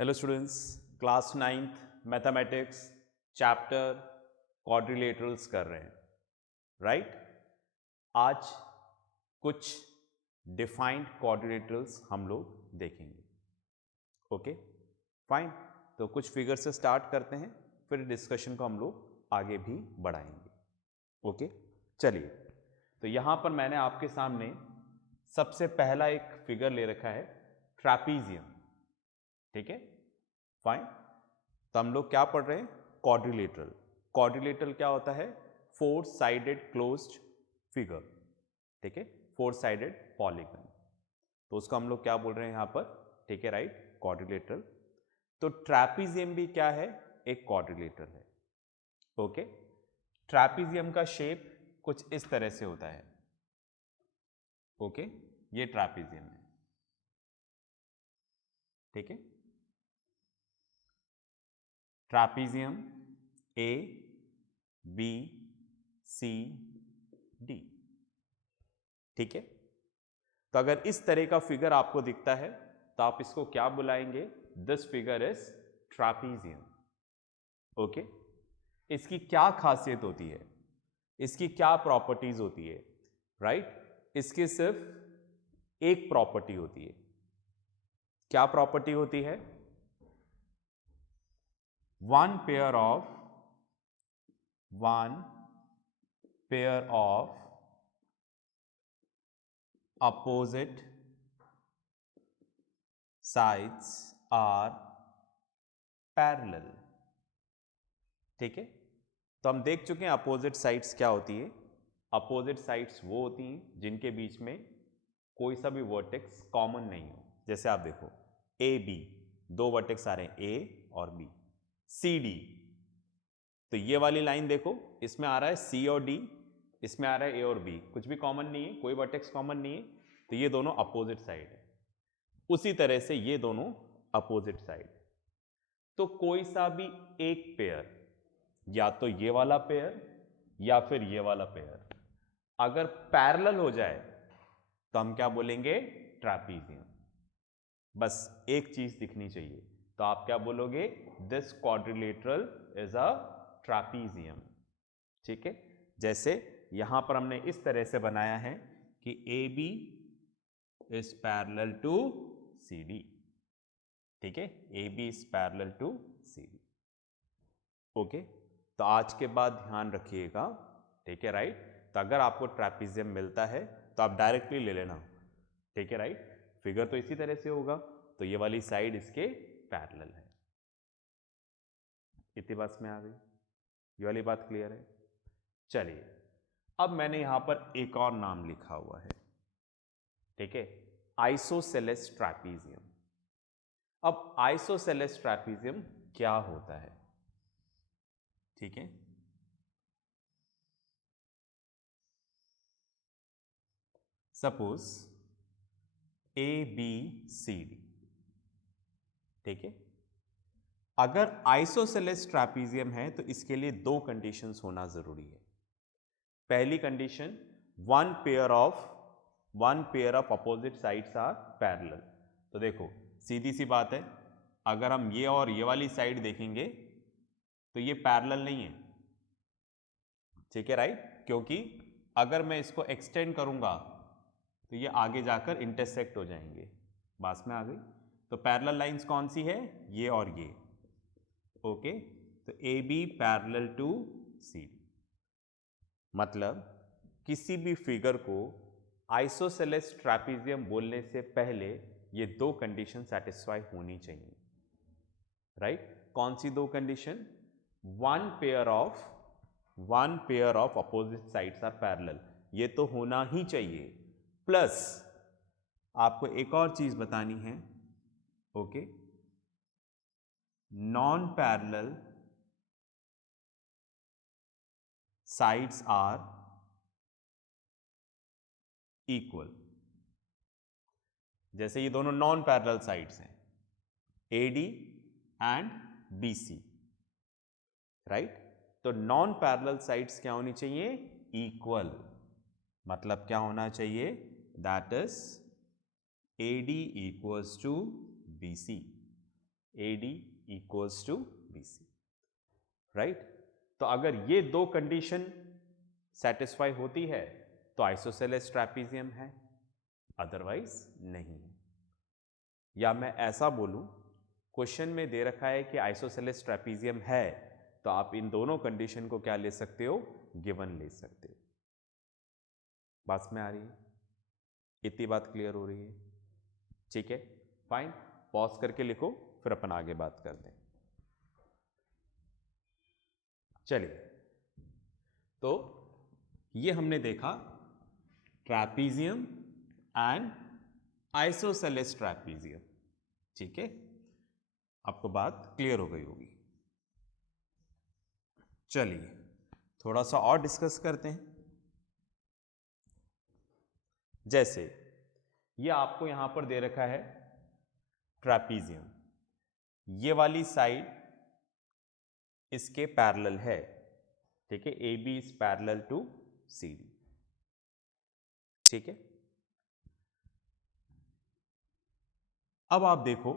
Hello students, class 9th mathematics chapter quadrilaterals कर रहे हैं, राइट। आज कुछ डिफाइंड क्वाड्रिलेटरल्स हम लोग देखेंगे। ओके फाइन, तो कुछ फिगर से स्टार्ट करते हैं, फिर डिस्कशन को हम लोग आगे भी बढ़ाएंगे। ओके चलिए, तो यहाँ पर मैंने आपके सामने सबसे पहला एक फिगर ले रखा है, ट्रैपीजियम। ठीक है फाइन, तो हम लोग क्या पढ़ रहे हैं, क्वाड्रिलेटरल। क्वाड्रिलेटरल क्या होता है, फोर साइडेड क्लोज्ड फिगर। ठीक है, फोर साइडेड पॉलीगन, तो उसको हम लोग क्या बोल रहे हैं यहाँ पर, ठीक है राइट, क्वाड्रिलेटरल। तो ट्रैपीजियम भी क्या है, एक क्वाड्रिलेटरल है। ओके, ट्रैपीजियम का शेप कुछ इस तरह से होता है। ओके, ये ट्रैपीजियम है। ठीक है, trapezium A B C D. ठीक है, तो अगर इस तरह का फिगर आपको दिखता है तो आप इसको क्या बुलाएंगे, this figure is trapezium. Okay, इसकी क्या खासियत होती है, इसकी क्या प्रॉपर्टीज होती है, राइट। इसकी सिर्फ एक प्रॉपर्टी होती है। क्या प्रॉपर्टी होती है, one pair of opposite sides are parallel। ठीक है, तो हम देख चुके हैं अपोजिट साइड्स क्या होती है। अपोजिट साइड्स वो होती हैं जिनके बीच में कोई सा भी वर्टेक्स कॉमन नहीं हो। जैसे आप देखो ए बी, दो वर्टेक्स आ रहे हैं, ए और बी। सी डी, तो ये वाली लाइन देखो, इसमें आ रहा है सी और डी, इसमें आ रहा है ए और बी, कुछ भी कॉमन नहीं है, कोई वर्टेक्स कॉमन नहीं है, तो ये दोनों अपोजिट साइड है। उसी तरह से ये दोनों अपोजिट साइड। तो कोई सा भी एक पेयर, या तो ये वाला पेयर या फिर ये वाला पेयर, अगर पैरेलल हो जाए तो हम क्या बोलेंगे, ट्रैपीजियम। बस एक चीज दिखनी चाहिए, तो आप क्या बोलोगे, this quadrilateral is a trapezium. ठीक है, जैसे यहां पर हमने इस तरह से बनाया है कि A B is parallel to C D. ठीक है, A B is parallel to C D. Okay, तो आज के बाद ध्यान रखिएगा, ठीक है राइट। तो अगर आपको ट्रैपीजियम मिलता है तो आप डायरेक्टली ले लेना, ठीक है राइट। फिगर तो इसी तरह से होगा, तो ये वाली साइड इसके पैरेलल है। इतनी बात में आ गई, ये वाली बात क्लियर है। चलिए, अब मैंने यहां पर एक और नाम लिखा हुआ है, ठीक है, आइसोसेलेस ट्रैपीजियम। अब आइसोसेलेस ट्रैपीजियम क्या होता है, ठीक है। Suppose A B C D, ठीक है। अगर आइसोसेलेस ट्रैपीजियम है तो इसके लिए दो कंडीशंस होना जरूरी है। पहली condition, one pair of opposite sides are parallel. तो देखो सीधी सी बात है, अगर हम ये और ये वाली साइड देखेंगे तो ये पैरेलल नहीं है, ठीक है राइट, क्योंकि अगर मैं इसको एक्सटेंड करूंगा तो ये आगे जाकर इंटरसेक्ट हो जाएंगे। बात में आ गई, तो पैरेलल लाइंस कौन सी है, ये और ये। ओके, तो A B parallel to C D, मतलब किसी भी फिगर को आइसोसेलेस ट्रैपीजियम बोलने से पहले ये दो कंडीशन सेटिस्फाई होनी चाहिए, राइट। कौन सी दो condition, one pair of opposite sides are parallel, ये तो होना ही चाहिए। प्लस आपको एक और चीज बतानी है, okay, non parallel sides are equal. जैसे ये दोनों नॉन पैरेलल साइड्स हैं, AD एंड BC, राइट। तो नॉन पैरेलल साइड्स क्या होनी चाहिए, इक्वल। मतलब क्या होना चाहिए, that is AD equals to BC। AD equals to BC, right. तो अगर ये दो कंडीशन सेटिस्फाई होती है तो आइसोसेलेस ट्रैपीजियम है, अदरवाइज नहीं है। या मैं ऐसा बोलूं, क्वेश्चन में दे रखा है कि आइसोसेलेस ट्रैपीजियम है, तो आप इन दोनों कंडीशन को क्या ले सकते हो, गिवन ले सकते हो। बात में आ रही है? इतनी बात क्लियर हो रही है? ठीक है, फाइन। पॉज करके लिखो, फिर अपन आगे बात करते हैं। चलिए, तो ये हमने देखा ट्रैपीजियम एंड आइसोसेलेस ट्रैपीजियम। ठीक है, आपको बात क्लियर हो गई होगी। चलिए थोड़ा सा और डिस्कस करते हैं। जैसे ये आपको यहां पर दे रखा है ट्रैपीजियम, ये वाली साइड इसके पैरेलल है, ठीक है, A B is parallel to C D, ठीक है। अब आप देखो,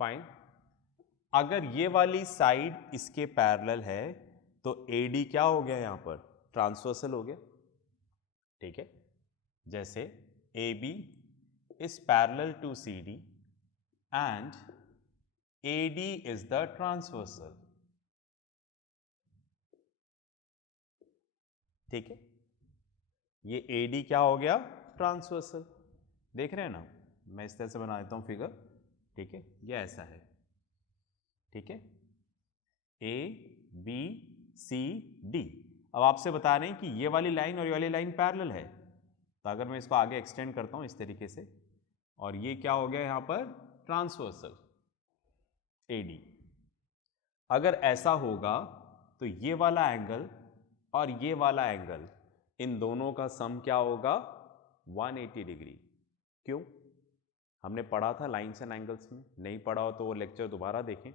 फाइन, अगर ये वाली साइड इसके पैरेलल है तो AD क्या हो गया यहां पर, ट्रांसवर्सल हो गया, ठीक है। जैसे AB is parallel to CD and AD is the transversal, ठीक है। ये AD क्या हो गया, ट्रांसवर्सल। देख रहे हैं ना, मैं इस तरह से बना देता हूं फिगर, ठीक है, ये ऐसा है, ठीक है, ABCD। अब आपसे बता रहे हैं कि ये वाली लाइन और ये वाली लाइन पैरेलल है, तो अगर मैं इसको आगे एक्सटेंड करता हूं इस तरीके से, और ये क्या हो गया यहां पर, ट्रांसवर्सल AD। अगर ऐसा होगा तो ये वाला एंगल और ये वाला एंगल, इन दोनों का सम क्या होगा, 180 डिग्री। क्यों? हमने पढ़ा था लाइन्स एंड एंगल्स में, नहीं पढ़ा हो तो वो लेक्चर दोबारा देखें,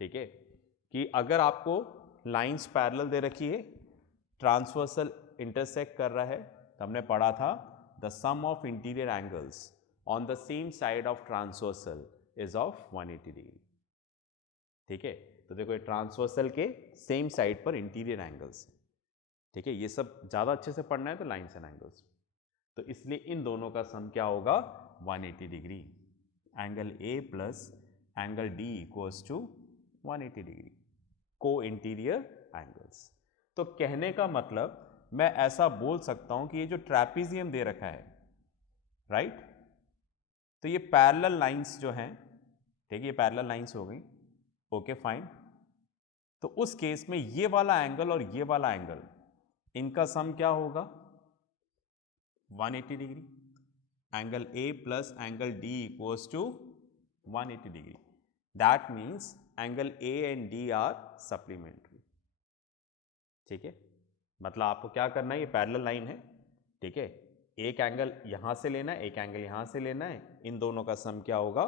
ठीक है। कि अगर आपको लाइन्स पैरेलल दे रखी है, ट्रांसवर्सल इंटरसेक्ट कर रहा है, तो हमने पढ़ा था the sum of interior angles on the same side of transversal is of 180 degree, ठीक है। तो देखो ये ट्रांसवर्सल के सेम साइड पर इंटीरियर एंगल्स, ठीक है। ये सब ज़्यादा अच्छे से पढ़ना है तो लाइन्स एंड एंगल्स, तो इसलिए इन दोनों का सम क्या होगा, 180 degree. Angle A plus angle D equals to 180 degree, को इंटीरियर एंगल्स। तो कहने का मतलब मैं ऐसा बोल सकता हूं कि ये जो ट्रैपीजियम दे रखा है, राइट, तो ये पैरेलल लाइंस जो हैं, ठीक है, ये पैरेलल लाइंस हो गई, ओके फाइन। तो उस केस में ये वाला एंगल और ये वाला एंगल, इनका सम क्या होगा, 180 degree. Angle A plus angle D equals to 180 degree. That means angle A and D are supplementary, ठीक है। मतलब आपको क्या करना है, ये पैरेलल लाइन है, ठीक है, एक एंगल यहां से लेना है, एक एंगल यहां से लेना है, इन दोनों का सम क्या होगा,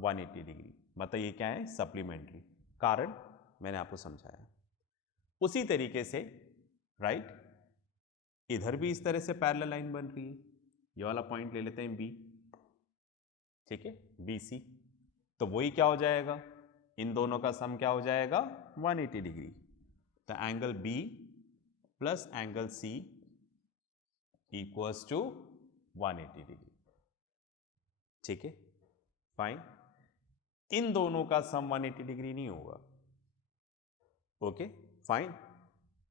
180 डिग्री। मतलब ये क्या है, सप्लीमेंट्री। कारण मैंने आपको समझाया। उसी तरीके से राइट, इधर भी इस तरह से पैरेलल लाइन बन रही है, ये वाला पॉइंट ले लेते हैं B, ठीक है, BC। तो वही क्या हो जाएगा, इन दोनों का सम क्या हो जाएगा, 180 डिग्री। तो angle B plus angle C equals to 180 degree, ठीक है, फाइन। इन दोनों का सम 180 डिग्री नहीं होगा, ओके फाइन।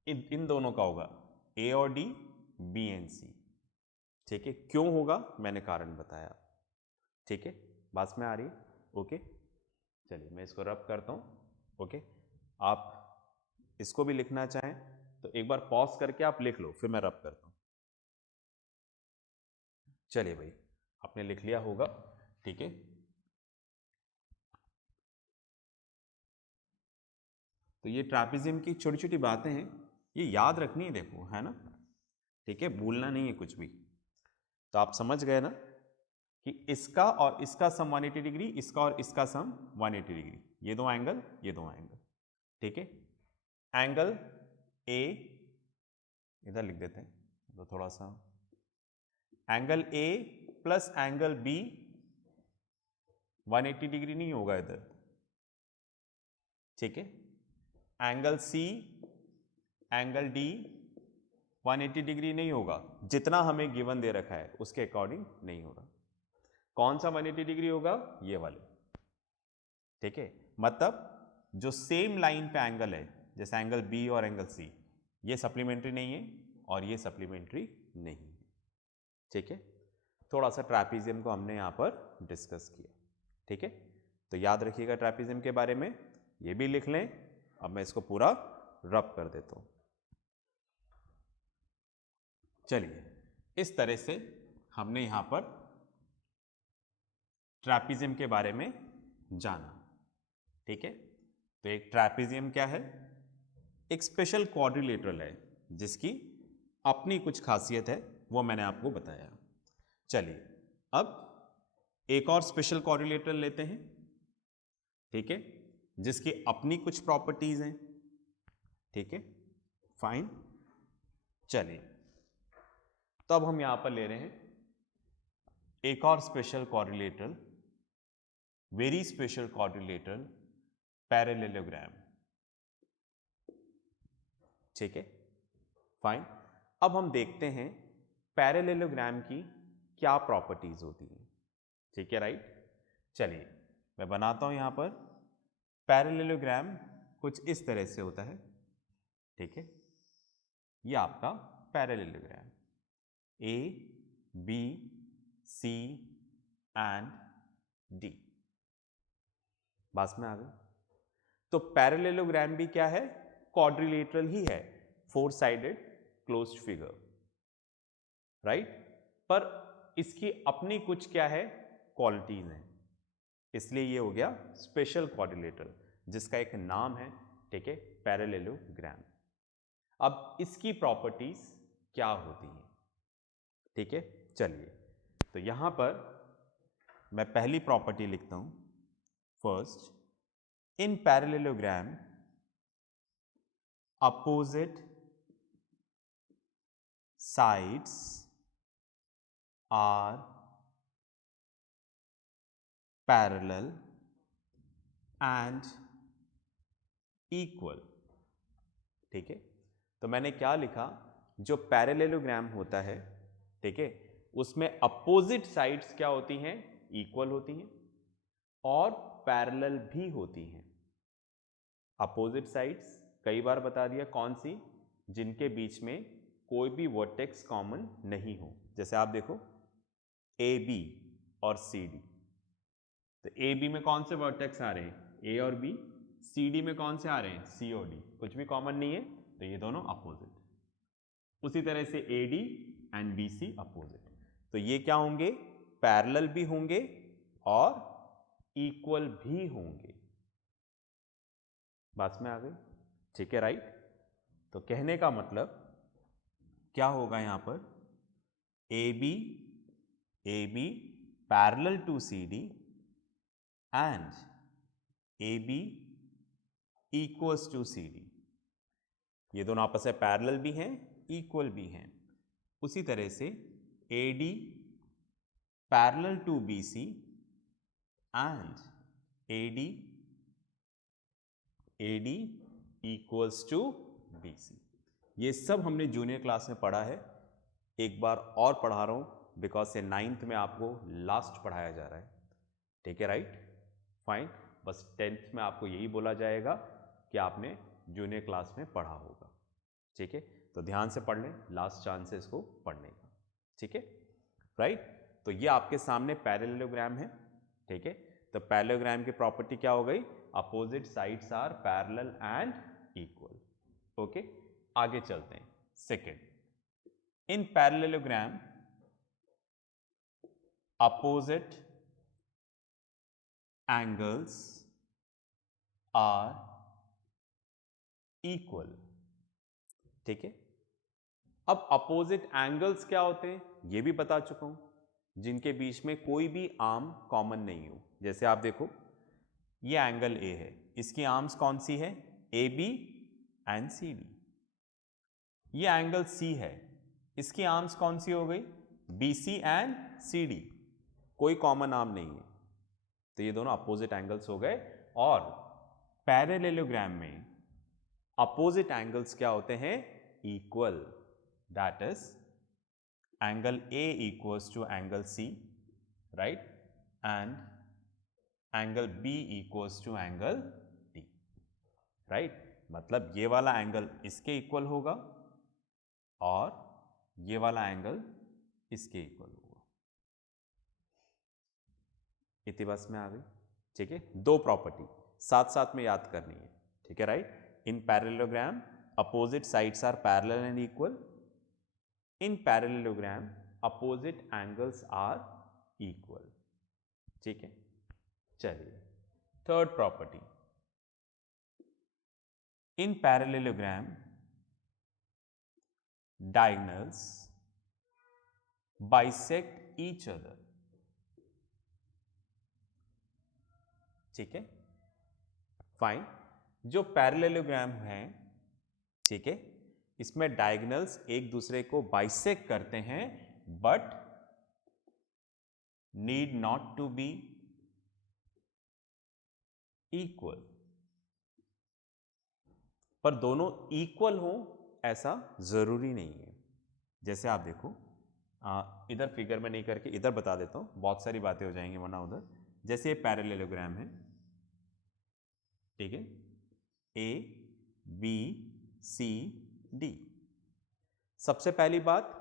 इन दोनों का होगा A और D, B एंड C, ठीक है। क्यों होगा, मैंने कारण बताया, ठीक है, बात में आ रही है, ओके। चलिए मैं इसको रब करता हूँ, ओके। आप इसको भी लिखना चाहें तो एक बार पॉज करके आप लिख लो, फिर मैं रब करता हूँ। चलिए भाई, आपने लिख लिया होगा, ठीक है। तो ये ट्रैपीजियम की छोटी छोटी बातें हैं, ये याद रखनी है, देखो, है ना, ठीक है, भूलना नहीं है कुछ भी। तो आप समझ गए ना कि इसका और इसका सम 180 डिग्री, इसका और इसका सम 180 डिग्री, ये दो एंगल, ये दो एंगल, ठीक है। एंगल A इधर लिख देते हैं तो थोड़ा सा, angle A plus angle B 180 degree नहीं होगा इधर, ठीक है। Angle C, angle D 180 degree नहीं होगा, जितना हमें गिवन दे रखा है उसके अकॉर्डिंग नहीं होगा। कौन सा 180 डिग्री होगा? ये वाले, ठीक है। मतलब जो सेम लाइन पे एंगल है, जैसे एंगल बी और एंगल सी, ये सप्लीमेंट्री नहीं है और ये सप्लीमेंट्री नहीं है, ठीक है। थोड़ा सा ट्रैपीजियम को हमने यहां पर डिस्कस किया, ठीक है। तो याद रखिएगा ट्रैपीजियम के बारे में, ये भी लिख लें। अब मैं इसको पूरा रब कर देता हूं। चलिए, इस तरह से हमने यहां पर ट्रैपीजियम के बारे में जाना, ठीक है। तो एक ट्रैपीजियम क्या है? एक स्पेशल क्वाड्रिलेटरल है जिसकी अपनी कुछ खासियत है, वो मैंने आपको बताया। चलिए, अब एक और स्पेशल क्वाड्रिलेटरल लेते हैं, ठीक है, जिसकी अपनी कुछ प्रॉपर्टीज हैं, ठीक है, फाइन। चलिए, तो अब हम यहां पर ले रहे हैं एक और special quadrilateral, very special quadrilateral parallelogram, ठीक है, फाइन। अब हम देखते हैं पैरेललोग्राम की क्या प्रॉपर्टीज होती हैं, ठीक है, राइट। चलिए, मैं बनाता हूं यहां पर। पैरेललोग्राम कुछ इस तरह से होता है, ठीक है। ये आपका parallelogram A, B, C and D. बात में आ गई। तो पैरेललोग्राम भी क्या है? क्वाड्रिलेटरल ही है, 4 साइडेड क्लोज्ड फिगर, राइट। पर इसकी अपनी कुछ क्या है? क्वालिटीज हैं, इसलिए ये हो गया स्पेशल क्वाड्रिलेटरल, जिसका एक नाम है, ठीक है, पैरेललोग्राम। अब इसकी प्रॉपर्टीज क्या होती हैं, ठीक है। चलिए, तो यहां पर मैं पहली प्रॉपर्टी लिखता हूं। First, in parallelogram opposite sides are parallel and equal, ठीक है। तो मैंने क्या लिखा? जो पैरेललोग्राम होता है, ठीक है, उसमें अपोजिट साइड्स क्या होती हैं? इक्वल होती हैं और पैरेलल भी होती हैं। अपोजिट साइड्स कई बार बता दिया, कौन सी? जिनके बीच में कोई भी वर्टेक्स कॉमन नहीं हो। जैसे आप देखो ए बी और सी डी, तो ए बी में कौन से वर्टेक्स आ रहे हैं? ए और बी। सी डी में कौन से आ रहे हैं? सी और डी। कुछ भी कॉमन नहीं है, तो ये दोनों अपोजिट। उसी तरह से A D and B C opposite, तो ये क्या होंगे? पैरेलल भी होंगे और इक्वल भी होंगे। बात में आ गई, ठीक है, राइट। तो कहने का मतलब क्या होगा यहां पर? A B parallel to C D and A B equals to C D. ये दोनों आपस में पैरेलल भी हैं, इक्वल भी हैं। उसी तरह से A D parallel to B C and A D equals to B C. ये सब हमने जूनियर क्लास में पढ़ा है, एक बार और पढ़ा रहा हूं बिकॉज से 9th में आपको लास्ट पढ़ाया जा रहा है, ठीक है, राइट, फाइन। बस 10th में आपको यही बोला जाएगा कि आपने जूनियर क्लास में पढ़ा होगा, ठीक है। तो ध्यान से पढ़ लें, लास्ट चांस है इसको पढ़ने का, ठीक है, राइट। तो ये आपके सामने पैरेललोग्राम है, ठीक है। तो पैरेललोग्राम की प्रॉपर्टी क्या हो गई? Opposite sides are parallel and equal, okay. आगे चलते हैं। Second, in parallelogram opposite angles are equal, ठीक है। अब अपोजिट एंगल्स क्या होते हैं ये भी बता चुका हूं, जिनके बीच में कोई भी आर्म कॉमन नहीं हो। जैसे आप देखो, ये एंगल ए है, इसकी आर्म्स कौन सी है? A B and C D. ये एंगल सी है, इसकी आर्म्स कौन सी हो गई? B C and C D. कोई कॉमन आर्म नहीं है, तो ये दोनों अपोजिट एंगल्स हो गए। और पैरेललोग्राम में अपोजिट एंगल्स क्या होते हैं? Equal. That is angle A equals to angle C, right, and angle B equals to angle D, right. मतलब ये वाला एंगल इसके इक्वल होगा और ये वाला एंगल इसके इक्वल होगा। इतनी बस में आ गई, ठीक है। दो प्रॉपर्टी साथ साथ में याद करनी है, ठीक है, right. In parallelogram opposite sides are parallel and equal. In parallelogram opposite angles are equal, ठीक है। चलिए third property, in parallelogram diagonals bisect each other, ठीक है, फाइन। जो पैरेललोग्राम है, ठीक है, इसमें डायगोनल्स एक दूसरे को बाइसेक्ट करते हैं but need not to be equal. पर दोनों इक्वल हो ऐसा जरूरी नहीं है। जैसे आप देखो, इधर फिगर में नहीं करके इधर बता देता हूं, बहुत सारी बातें हो जाएंगी वरना उधर। जैसे ये पैरेललोग्राम है, ठीक है, ए बी सी डी। सबसे पहली बात,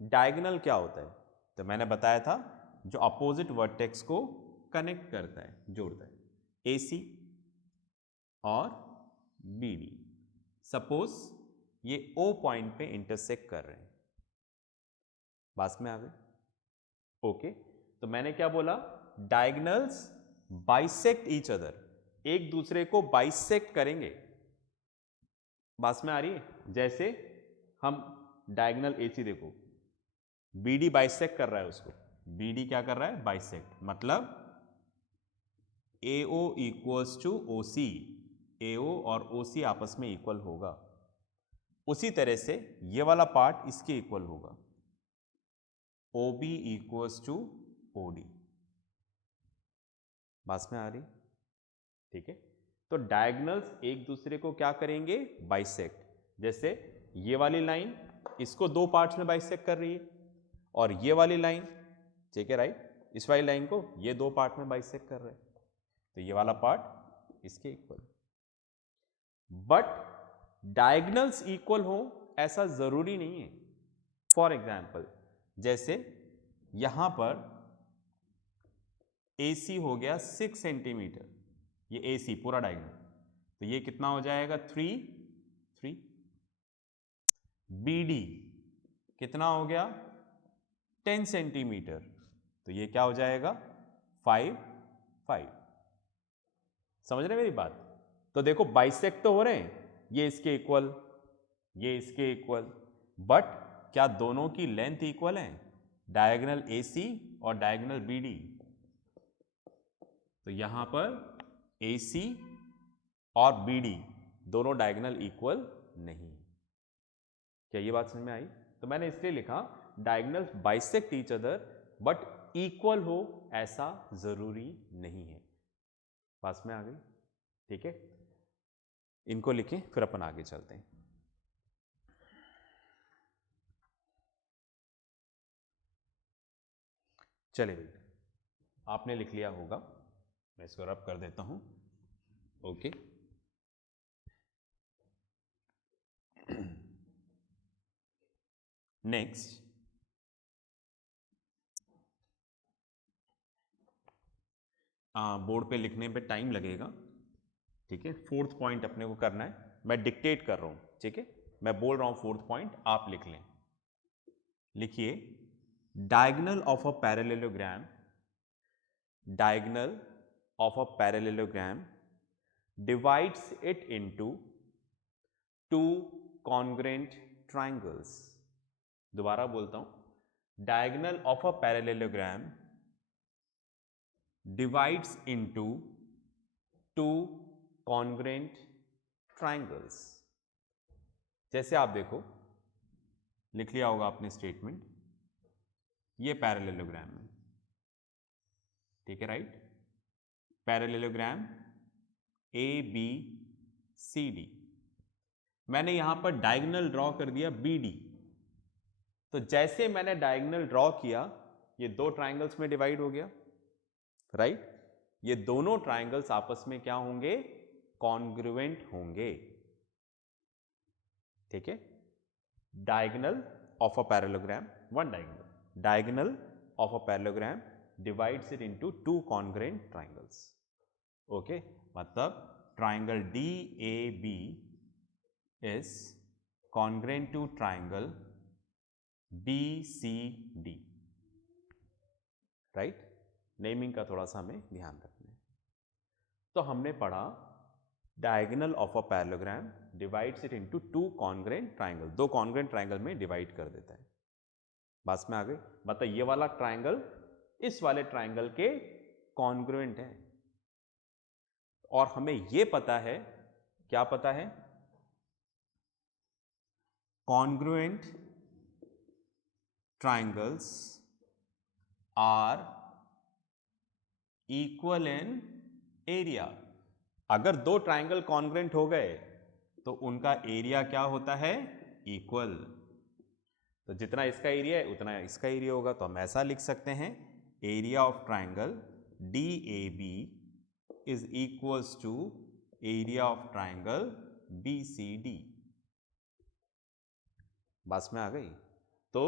डायगोनल क्या होता है? तो मैंने बताया था जो अपोजिट वर्टेक्स को कनेक्ट करता है, जोड़ता है, ए सी और बी डी। सपोज ये ओ पॉइंट पे इंटरसेक्ट कर रहे हैं, बात में आ गई, ओके। तो मैंने क्या बोला? डायगोनल्स बाइसेक्ट ईच अदर, एक दूसरे को बाइसेक्ट करेंगे। बात में आ रही है? जैसे हम डायगोनल एसी देखो, बीडी बाइसेक्ट कर रहा है उसको, बीडी क्या कर रहा है? बाइसेक्ट। मतलब AO equals to OC, AO और OC आपस में इक्वल होगा। उसी तरह से ये वाला पार्ट इसके इक्वल होगा, OB इक्वल्स टू OD। बात में आ रही? ठीक है। तो डायगोनल्स एक दूसरे को क्या करेंगे? बाइसेक्ट। जैसे ये वाली लाइन इसको दो पार्ट्स में बाइसेक्ट कर रही है और ये वाली लाइन, ठीक है, राइट, इस वाली लाइन को ये दो पार्ट में बाइसेक्ट कर रहे हैं, तो ये वाला पार्ट इसके इक्वल। बट डायगोनल्स इक्वल हो ऐसा जरूरी नहीं है। फॉर एग्जाम्पल, जैसे यहां पर AC हो गया 6 सेंटीमीटर, ये AC पूरा डायगोनल, तो ये कितना हो जाएगा? 3। BD कितना हो गया? 10 सेंटीमीटर, तो ये क्या हो जाएगा? 5। समझ रहे मेरी बात? तो देखो बाइसेक्ट तो हो रहे हैं, ये इसके इक्वल, ये इसके इक्वल, बट क्या दोनों की लेंथ इक्वल है? डायगोनल AC और डायगोनल BD। तो यहां पर AC और BD दोनों डायगोनल इक्वल नहीं। क्या ये बात समझ में आई? तो मैंने इसलिए लिखा diagonals bisect each other but equal हो ऐसा जरूरी नहीं है। पास में आ गई? ठीक है, इनको लिखें फिर अपन आगे चलते हैं। चलिए भाई, आपने लिख लिया होगा, मैं इसको रब कर देता हूं। ओके, नेक्स्ट, बोर्ड पे लिखने पे टाइम लगेगा, ठीक है। फोर्थ पॉइंट अपने को करना है, मैं डिक्टेट कर रहा हूं, ठीक है, मैं बोल रहा हूं फोर्थ पॉइंट, आप लिख लें। लिखिए, diagonal of a parallelogram, diagonal of a parallelogram divides it into two congruent triangles। दोबारा बोलता हूं, diagonal of a parallelogram divides into two congruent triangles। जैसे आप देखो, लिख लिया होगा आपने स्टेटमेंट, ये पैरेललोग्राम है, ठीक है, राइट। Parallelogram ABCD। मैंने यहां पर डायगोनल ड्रॉ कर दिया BD। तो जैसे मैंने डायगोनल ड्रॉ किया, ये दो ट्राइंगल्स में डिवाइड हो गया, राइट। ये दोनों ट्राइंगल्स आपस में क्या होंगे? कॉन्ग्रुएंट होंगे, ठीक है। Diagonal of a parallelogram, one diagonal of a parallelogram divides it into two congruent triangles. Okay, मतलब triangle DAB is congruent to triangle BCD, right. Naming का थोड़ा सा हमें ध्यान रखना है। तो हमने पढ़ा diagonal of a parallelogram divides it into two congruent triangle, दो कॉन्ग्रुएंट ट्राइंगल में डिवाइड कर देता है। बात में आ गई? मतलब ये वाला ट्राइंगल इस वाले ट्राइंगल के कॉन्ग्रुएंट है। और हमें ये पता है, क्या पता है? Congruent triangles are equal in area। अगर दो ट्राइंगल कॉन्ग्रुएंट हो गए तो उनका एरिया क्या होता है? इक्वल। तो जितना इसका एरिया है उतना इसका एरिया होगा। तो हम ऐसा लिख सकते हैं, area of triangle DAB is equals to area of triangle BCD। बात में आ गई? तो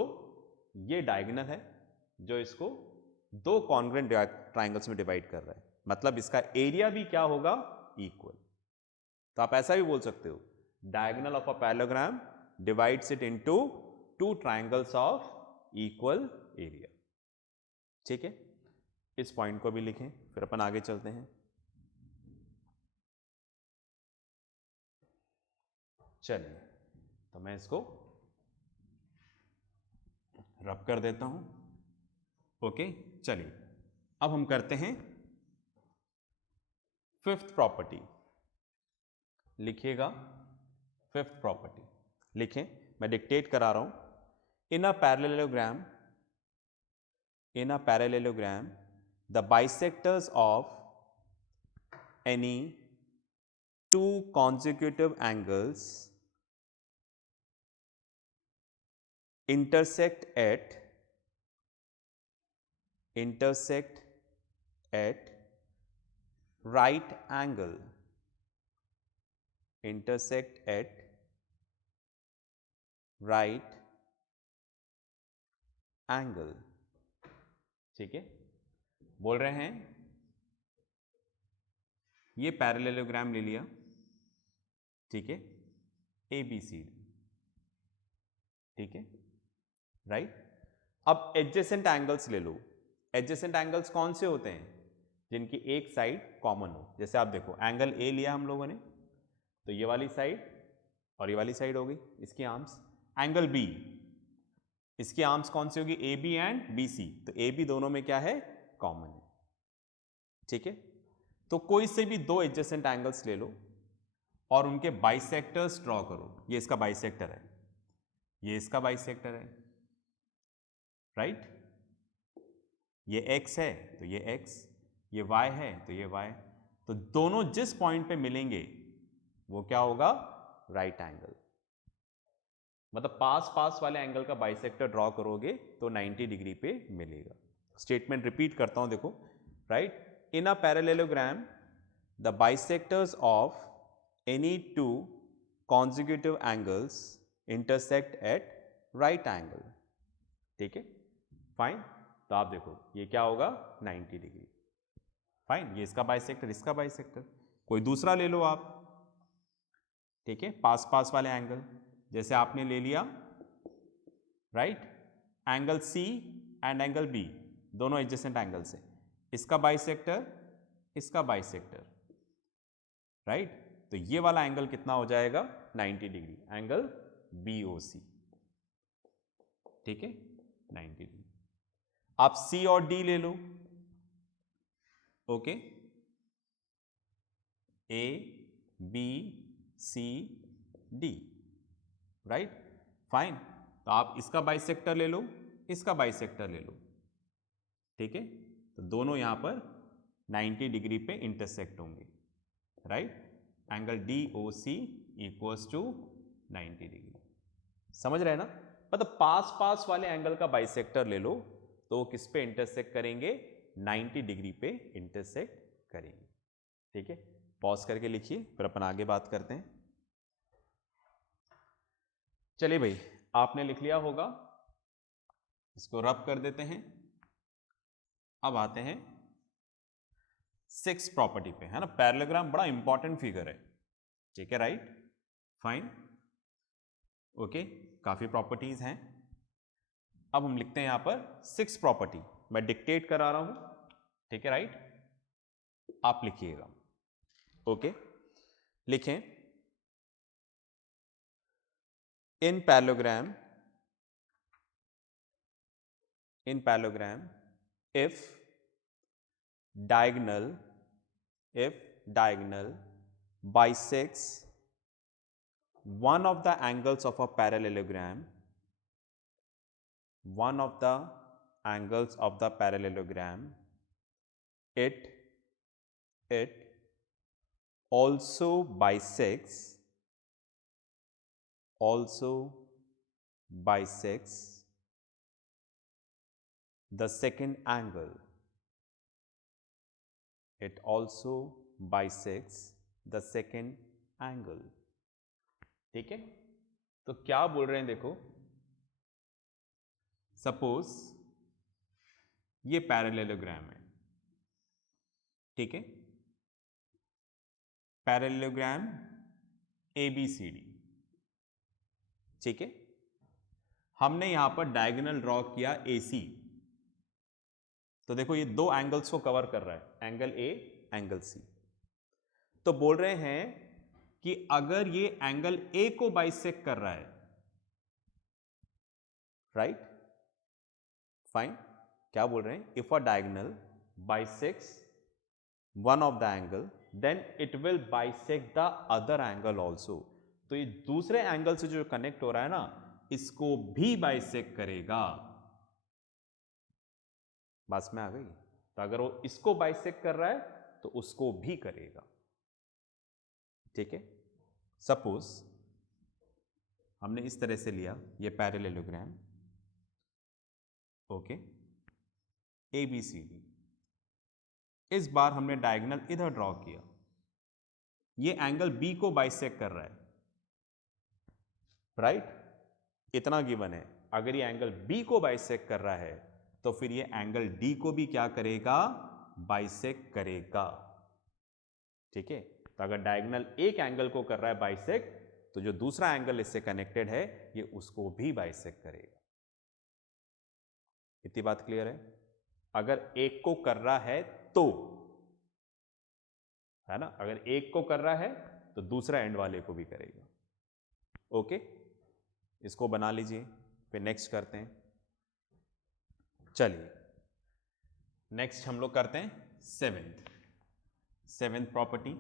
ये डायगोनल है जो इसको दो कॉन्ग्रुएंट ट्राइंगल्स में डिवाइड कर रहा है, मतलब इसका एरिया भी क्या होगा? इक्वल। तो आप ऐसा भी बोल सकते हो, diagonal of a parallelogram divides it into two triangles of equal area. ठीक है, इस पॉइंट को भी लिखें, फिर अपन आगे चलते हैं। चलिए, तो मैं इसको रब कर देता हूं। ओके, चलिए अब हम करते हैं फिफ्थ प्रॉपर्टी। लिखिएगा फिफ्थ प्रॉपर्टी, लिखें, मैं डिक्टेट करा रहा हूं। In a parallelogram the bisectors of any two consecutive angles intersect at right angle, intersect at right angle। ठीक है, बोल रहे हैं ये पैरेललोग्राम ले लिया, ठीक है, ABCD, ठीक है, राइट। अब एडजेसेंट एंगल्स ले लो। एडजेसेंट एंगल्स कौन से होते हैं? जिनकी एक साइड कॉमन हो। जैसे आप देखो, एंगल A लिया हम लोगों ने, तो ये वाली साइड और ये वाली साइड हो गई इसकी आर्म्स। एंगल B, इसकी आर्म्स कौन सी होगी? AB and BC। तो AB दोनों में क्या है? कॉमन है, ठीक है। तो कोई से भी दो एडजेसेंट एंगल्स ले लो और उनके बाइसेक्टर्स ड्रॉ करो। ये इसका बाइसेक्टर है, ये इसका बाइसेक्टर है, राइट। ये x है तो ये x, ये y है तो ये y। तो दोनों जिस पॉइंट पे मिलेंगे वो क्या होगा? Right angle. मतलब पास पास वाले एंगल का बाइसेक्टर ड्रॉ करोगे तो 90 डिग्री पे मिलेगा। स्टेटमेंट रिपीट करता हूं, देखो, right. In a parallelogram the bisectors of any two consecutive angles intersect at right angle। ठीक है, फाइन। तो आप देखो ये क्या होगा? 90 डिग्री। फाइन, ये इसका बाइसेक्टर, इसका बाइसेक्टर। कोई दूसरा ले लो आप, ठीक है, पास पास वाले एंगल। जैसे आपने ले लिया, right, angle C and angle B, दोनों एडजेसेंट एंगल से, इसका बाइसेक्टर, इसका बाइसेक्टर, राइट। तो ये वाला एंगल कितना हो जाएगा? 90 डिग्री, एंगल BOC, ठीक है, 90 डिग्री। आप C और D ले लो, okay, A B C D, right, fine. तो आप इसका बाइसेक्टर ले लो, इसका बाइसेक्टर ले लो, ठीक है। तो दोनों यहां पर 90 डिग्री पे इंटरसेक्ट होंगे, right, angle DOC equals to 90 degree. समझ रहे हैं ना? मतलब पास पास वाले एंगल का बाइसेक्टर ले लो तो वो किस पे इंटरसेक्ट करेंगे? 90 डिग्री पे इंटरसेक्ट करेंगे। ठीक है, पॉज करके लिखिए, फिर अपन आगे बात करते हैं। चलिए भाई, आपने लिख लिया होगा, इसको रब कर देते हैं। अब आते हैं 6 प्रॉपर्टी पे, है ना? पैरेललोग्राम बड़ा इंपॉर्टेंट फिगर है। ठीक है, राइट, फाइन, ओके, काफी प्रॉपर्टीज हैं। अब हम लिखते हैं यहां पर 6 प्रॉपर्टी, मैं डिक्टेट करा रहा हूं। ठीक है, राइट, आप लिखिएगा। ओके, लिखें। इन parallelogram if diagonal bisects one of the angles of a parallelogram, it also bisects the second angle. It also bisects the second angle. ठीक है, तो क्या बोल रहे हैं देखो, सपोज ये पैरेललोग्राम है। ठीक है, पैरेललोग्राम ABCD। ठीक है, हमने यहां पर डायगोनल ड्रॉ किया AC। तो देखो ये दो एंगल्स को कवर कर रहा है, एंगल A, एंगल C। तो बोल रहे हैं कि अगर ये एंगल A को बाइसेक्ट कर रहा है, राइट, फाइन, क्या बोल रहे हैं? If a diagonal bisects one of the angle then it will bisect the other angle also. तो ये दूसरे एंगल से जो कनेक्ट हो रहा है ना, इसको भी बाइसेक्ट करेगा। बात में आ गई? तो अगर वो इसको बाइसेक्ट कर रहा है तो उसको भी करेगा। ठीक है, सपोज हमने इस तरह से लिया ये पैरेललोग्राम, ओके, ABCD। इस बार हमने डायगोनल इधर ड्रॉ किया, ये एंगल B को बाइसेक्ट कर रहा है, राइट, इतना गिवन है। अगर ये एंगल B को बाइसेक्ट कर रहा है तो फिर ये एंगल D को भी क्या करेगा? बाइसेक्ट करेगा। ठीक है, तो अगर डायगोनल एक एंगल को कर रहा है बाइसेक्ट, तो जो दूसरा एंगल इससे कनेक्टेड है ये उसको भी बाइसेक्ट करेगा। इतनी बात क्लियर है? अगर एक को कर रहा है तो, है ना, अगर एक को कर रहा है तो दूसरा एंड वाले को भी करेगा। ओके, इसको बना लीजिए, फिर नेक्स्ट करते हैं। चलिए नेक्स्ट हम लोग करते हैं सेवेंथ प्रॉपर्टी।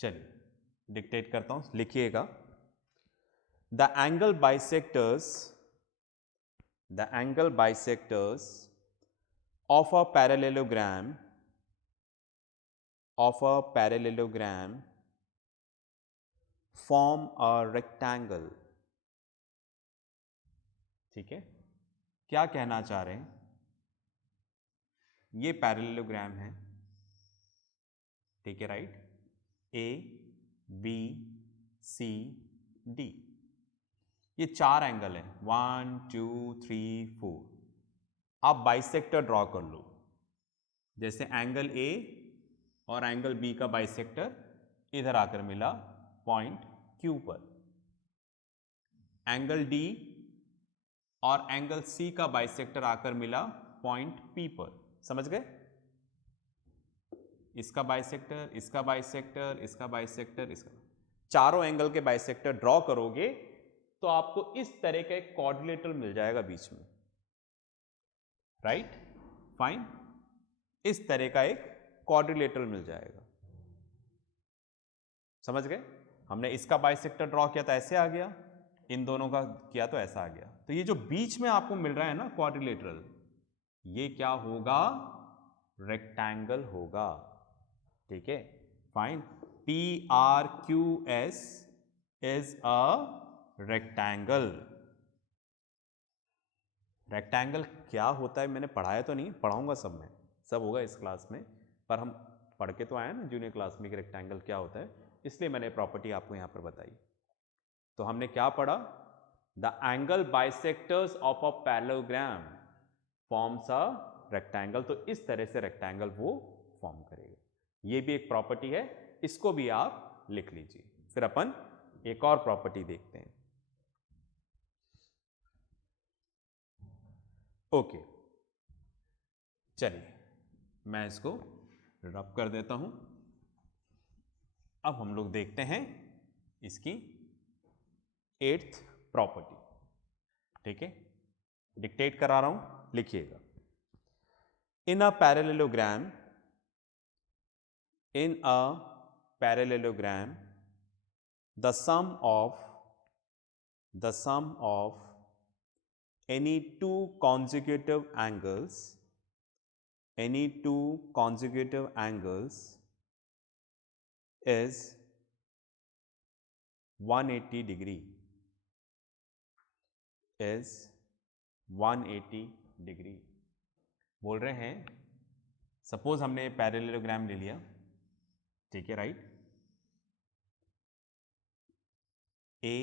चलिए डिक्टेट करता हूं, लिखिएगा। The angle bisectors of a parallelogram form a rectangle। ठीक है, क्या कहना चाह रहे हैं? ये पैरेललोग्राम है, ठीक है, राइट, ABCD, ये 4 एंगल हैं, 1 2 3 4। आप बाइसेक्टर ड्रॉ कर लो, जैसे एंगल A और एंगल B का बाइसेक्टर इधर आकर मिला पॉइंट Q पर, एंगल D और एंगल C का बाइसेक्टर आकर मिला पॉइंट P पर। समझ गए? इसका बाइसेक्टर, इसका बाइसेक्टर, इसका बाइसेक्टर, इसका, चारों एंगल के बाइसेक्टर ड्रॉ करोगे तो आपको इस तरह का एक क्वाड्रिलेटरल मिल जाएगा बीच में, राइट, फाइन, इस तरह का एक क्वाड्रिलेटरल मिल जाएगा। समझ गए? हमने इसका बाइसेक्टर ड्रॉ किया तो ऐसे आ गया, इन दोनों का किया तो ऐसा आ गया। तो ये जो बीच में आपको मिल रहा है ना क्वाड्रिलेटरल, ये क्या होगा? रेक्टेंगल होगा। ठीक है, fine. PRQS is a rectangle. Rectangle क्या होता है मैंने पढ़ाया तो नहीं, पढ़ाऊंगा सब में, सब होगा इस क्लास में, पर हम पढ़ के तो आए ना जूनियर क्लास में कि रेक्टेंगल क्या होता है, इसलिए मैंने प्रॉपर्टी आपको यहाँ पर बताई। तो हमने क्या पढ़ा? The angle bisectors of a parallelogram forms a rectangle. तो इस तरह से रेक्टेंगल वो फॉर्म करेगा। ये भी एक प्रॉपर्टी है, इसको भी आप लिख लीजिए। फिर अपन एक और प्रॉपर्टी देखते हैं। ओके, चलिए मैं इसको रब कर देता हूं। अब हम लोग देखते हैं इसकी 8th प्रॉपर्टी। ठीक है, डिक्टेट करा रहा हूं, लिखिएगा। In a parallelogram, in a parallelogram the sum of any two consecutive angles is 180 degree, is 180 degree. बोल रहे हैं सपोज हमने पैरेललोग्राम ले लिया, ठीक है, right, A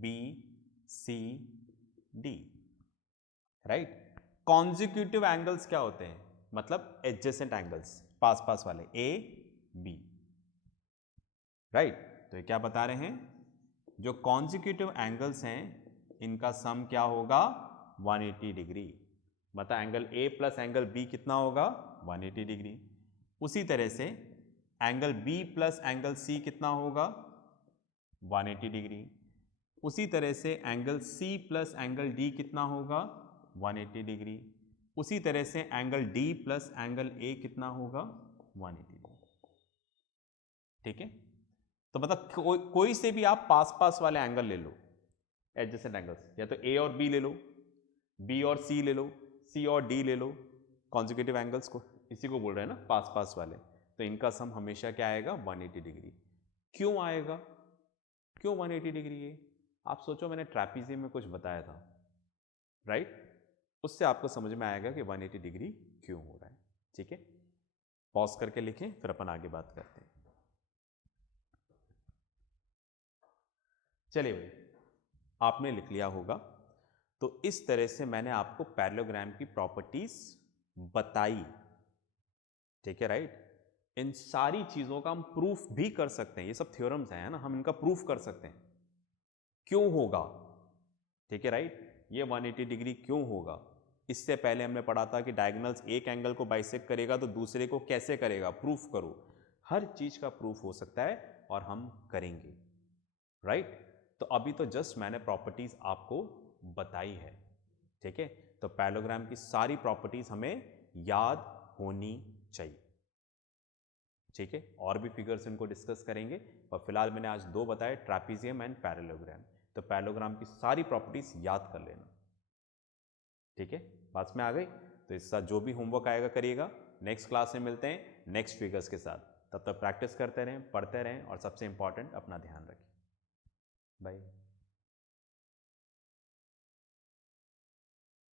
B C D, right. Consecutive angles क्या होते हैं? मतलब एडजेसेंट एंगल्स, पास पास वाले, A B, राइट। तो ये क्या बता रहे हैं? जो कॉन्जिक्यूटिव एंगल्स हैं इनका सम क्या होगा? 180 डिग्री। मतलब angle A plus angle B कितना होगा? 180 डिग्री। उसी तरह से angle B plus angle C कितना होगा? 180 डिग्री। उसी तरह से angle C plus angle D कितना होगा? 180 डिग्री। उसी तरह से angle D plus angle A कितना होगा? 180 डिग्री। ठीक है, तो मतलब कोई से भी आप पास पास वाले एंगल ले लो, एडजेसेंट एंगल्स, या तो A और B ले लो, B और C ले लो, C और D ले लो, कॉन्जिक्यूटिव एंगल्स को इसी को बोल रहे हैं ना, पास पास वाले। तो इनका सम हमेशा क्या आएगा? 180 डिग्री। क्यों आएगा? क्यों 180 डिग्री है? आप सोचो, मैंने ट्रैपीजियम में कुछ बताया था, राइट, उससे आपको समझ में आएगा कि 180 डिग्री क्यों हो रहा है। ठीक है, पॉज करके लिखें, फिर अपन आगे बात करते हैं। चलिए भाई, आपने लिख लिया होगा। तो इस तरह से मैंने आपको पैरेललोग्राम की प्रॉपर्टीज बताई। ठीक है, राइट। इन सारी चीजों का हम प्रूफ भी कर सकते हैं, ये सब थ्योरम्स हैं ना, हम इनका प्रूफ कर सकते हैं क्यों होगा। ठीक है, राइट, ये 180 डिग्री क्यों होगा। इससे पहले हमने पढ़ा था कि डायगोनल्स एक एंगल को बाइसेक्ट करेगा तो दूसरे को कैसे करेगा, प्रूफ करो। हर चीज का प्रूफ हो सकता है और हम करेंगे, राइट। तो अभी तो जस्ट मैंने प्रॉपर्टीज आपको बताई है। ठीक है, तो पैरेललोग्राम की सारी प्रॉपर्टीज हमें याद होनी चाहिए। ठीक है, और भी फिगर्स इनको डिस्कस करेंगे, और फिलहाल मैंने आज दो बताए, ट्रैपीजियम एंड पैरेललोग्राम। तो पैरेललोग्राम की सारी प्रॉपर्टीज याद कर लेना। ठीक है, बात में आ गई। तो इसके साथ जो भी होमवर्क आएगा करिएगा। नेक्स्ट क्लास में मिलते हैं नेक्स्ट फिगर्स के साथ। तब तक प्रैक्टिस करते रहें, पढ़ते रहें, और सबसे इंपॉर्टेंट अपना ध्यान रखें। बाय।